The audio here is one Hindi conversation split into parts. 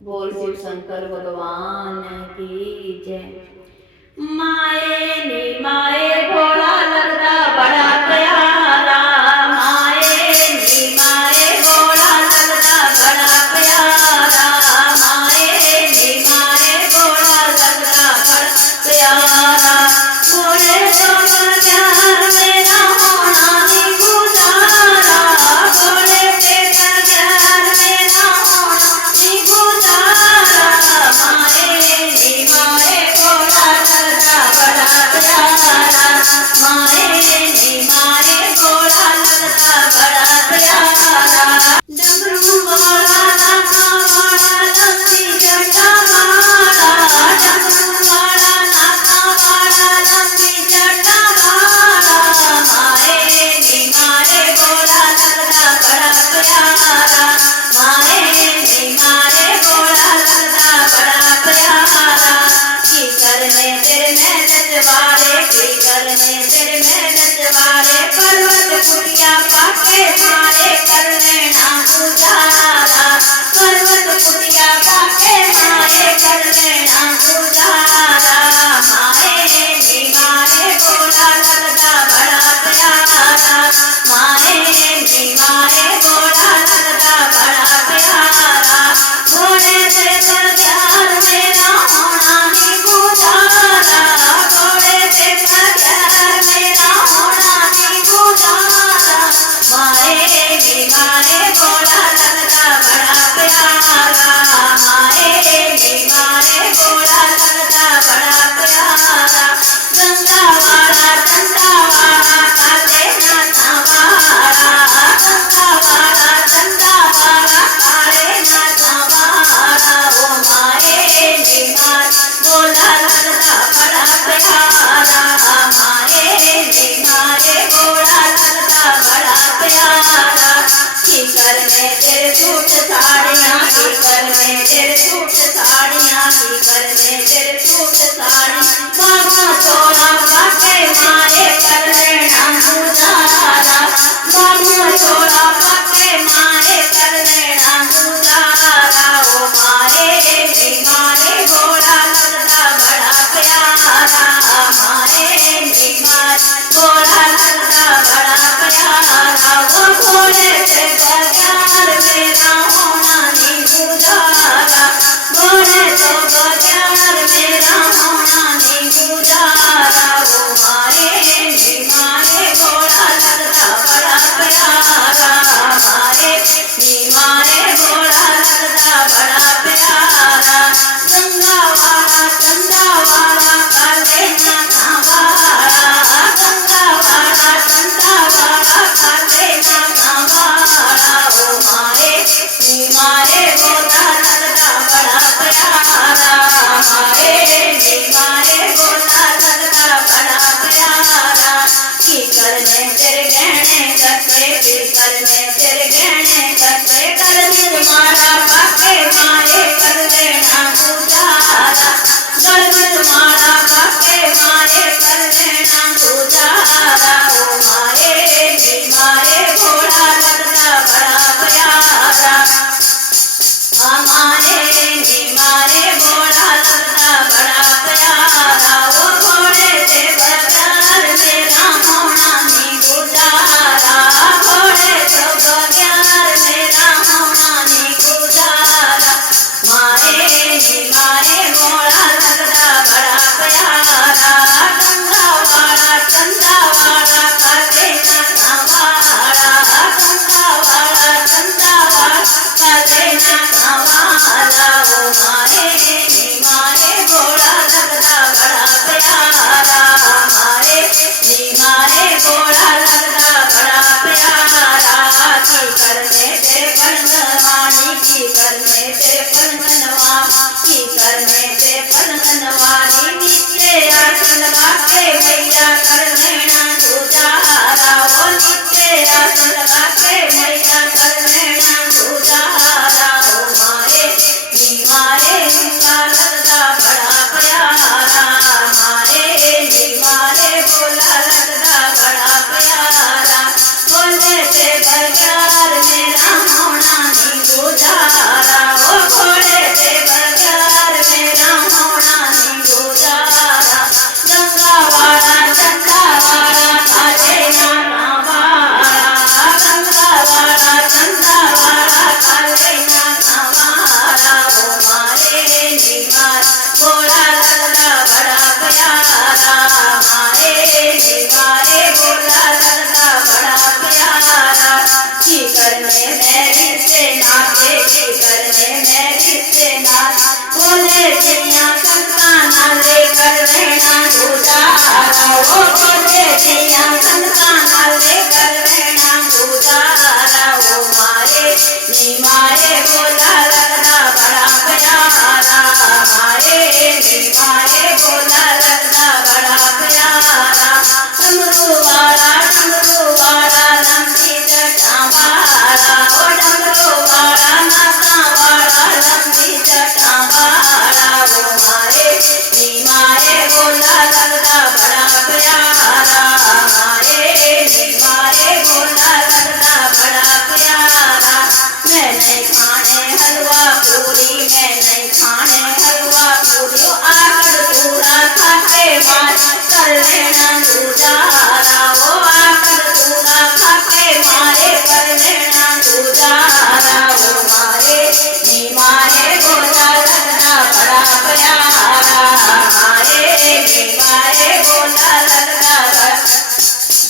बोल शिव शंकर भगवान की जय। माए नी माए भोला लगदा बड़ा प्यारा, माए नी माए भोला लगदा बड़ा प्यारा, माए नी माए भोला लगदा बड़ा प्यारा। बोले तो प्यार मेरा होना नहीं गुजारा, बोले ते प्यार मेरा होना नहीं गुजारा, माए नी माए भोला लगदा बड़ा प्यारा, माए नी माए भोला लगदा बड़ा प्यारा। डमरू वाला नाना वाला लंबी जटा वाला, डमरू वाला नाना वाला लंबी जटा वाला, माए नी माए भोला लगदा बड़ा प्यारा, माए नी माए भोला लगदा बड़ा प्यारा। की करने तेरे में नचवारे, की करने तेरे में नचवारे, पर्वत कुटिया पाके मारे कर लेना गुजारा, पर्वत कुटिया पाके मारे कर लेना गुजारा, माए नी माए भोला लगदा बड़ा प्यारा, माए नी माए भोला लगदा बड़ा प्यारा। भोले से प्यार मेरा होना नहीं गुजारा, भोले से प्यार मेरा होना नहीं गुजारा, माए नी माए भोला लगदा बड़ा प्यारा, माए नी माए भोला लगदा बड़ा प्यारा। गंगा वाला चंदा वाला काले नाथा वाला, गंगा वाला चंदा वाला काले नाथा वाला, ओ माए नी माए भोला लगदा बड़ा प्यारा, माए नी माए भोला लगदा बड़ा प्यारा। की करने तेरे सूट साड़ियाँ, की करने तेरे सूट साड़ियाँ, की करने तेरे सूट साड़ियाँ, बाबा चोला पाके मारे कर लेना गुजारा, बाबा चोला पाके मारे कर लेना गुजारा, ओ माए नी माए भोला लगदा बड़ा प्यारा, माए नी माए भोला लगदा बड़ा प्यारा। वो भोले से प्यार मेरा होना नहीं गुजारा, भोले तो प्यार मेरा होना नहीं गुजारा, वो माए नी माए भोला लगदा बड़ा प्यारा, माए नी माए भोला लगदा बड़ा प्यारा। गंगा वाला चंदा वाला काले नाथा वाला, गंगा वाला चंदा वाला काले नाथा वाला, ओ माए नी माए भोला लगदा बड़ा प्यारा, माए नी माए भोला लगदा बड़ा प्यारा। की करने तेरे गहने करते, की करने तेरे गहने करते, कर निर्माणा पाके मारे कर लेना गुजारा, कर निर्माणा पाके मारे कर लेना गुजारा, ओ माए नी माए भोला लगदा बड़ा प्यारा, माए नी माए भोला लगदा बड़ा प्यारा। वो भोले से प्यार मेरा होना नहीं गुजारा, भोले तो प्यार मेरा होना नहीं गुजारा, माए नी माए भोला लगदा बड़ा प्यारा। गंगा वाला चंदा वाला काले नाथा वाला, गंगा वाला चंदा वाला काले नाथा वाला, ओ माए नी माए भोला लगदा बड़ा प्यारा, माए नी माए भोला लगदा बड़ा प्यारा। की करने तेरे पलंगवानी, की करने तेरे पलंगवानी, की करने तेरे पलंगवानी, नीचे आसन लगा के मैया कर लेना गुजारा, वो नीचे आसन लगा के मैया कर लेना गुजारा, ओ माए नी माए भोला लगदा बड़ा प्यारा, माए नी माए भोला लगदा बड़ा प्यारा। भोले से प्यार मेरा होना नहीं गुजारा, ओ भोले से रिश्तेदार बोले जिया संता ना लेकर रहना गुजारा वो बोले जिया संता ना लेकर रहना गुजारा वो माए नी माए बोला लगता बड़ा प्यारा माए नी माए बोला लगता बड़ा प्यारा डमरू वाला लंबी जटा वाला ओ डमरू वाला नाता वाला लंबी जटा वाला वो माए नी माए बोला लगता बड़ा प्यारा माए नी माए बोला लगता बड़ा प्यारा मैं नहीं खाने हलवा पूरी मैं नहीं खाने हलवा पूरी आकर पूरा खाके मार कर लेना गुजारा वो आकर पूरा खाके मारे कर लेना गुजारा वो मारे नी मारे बोला लगना बड़ा प्यारा मारे नी मारे बोला लगना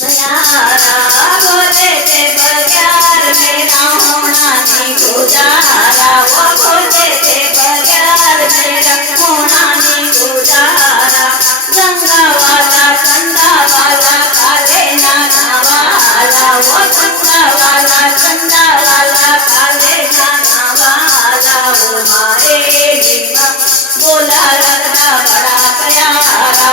प्यारा बोले थे बगैर मेरा होना नहीं गुजारा वो बोले थे बगैर मेरा होना नहीं गुजारा गंगा वाला चंदा वाला काले नाना वाला वो गंगा वाला चंदा वाला काले नाना वाला वो मारे नीमा बोला लगता बड़ा प्यारा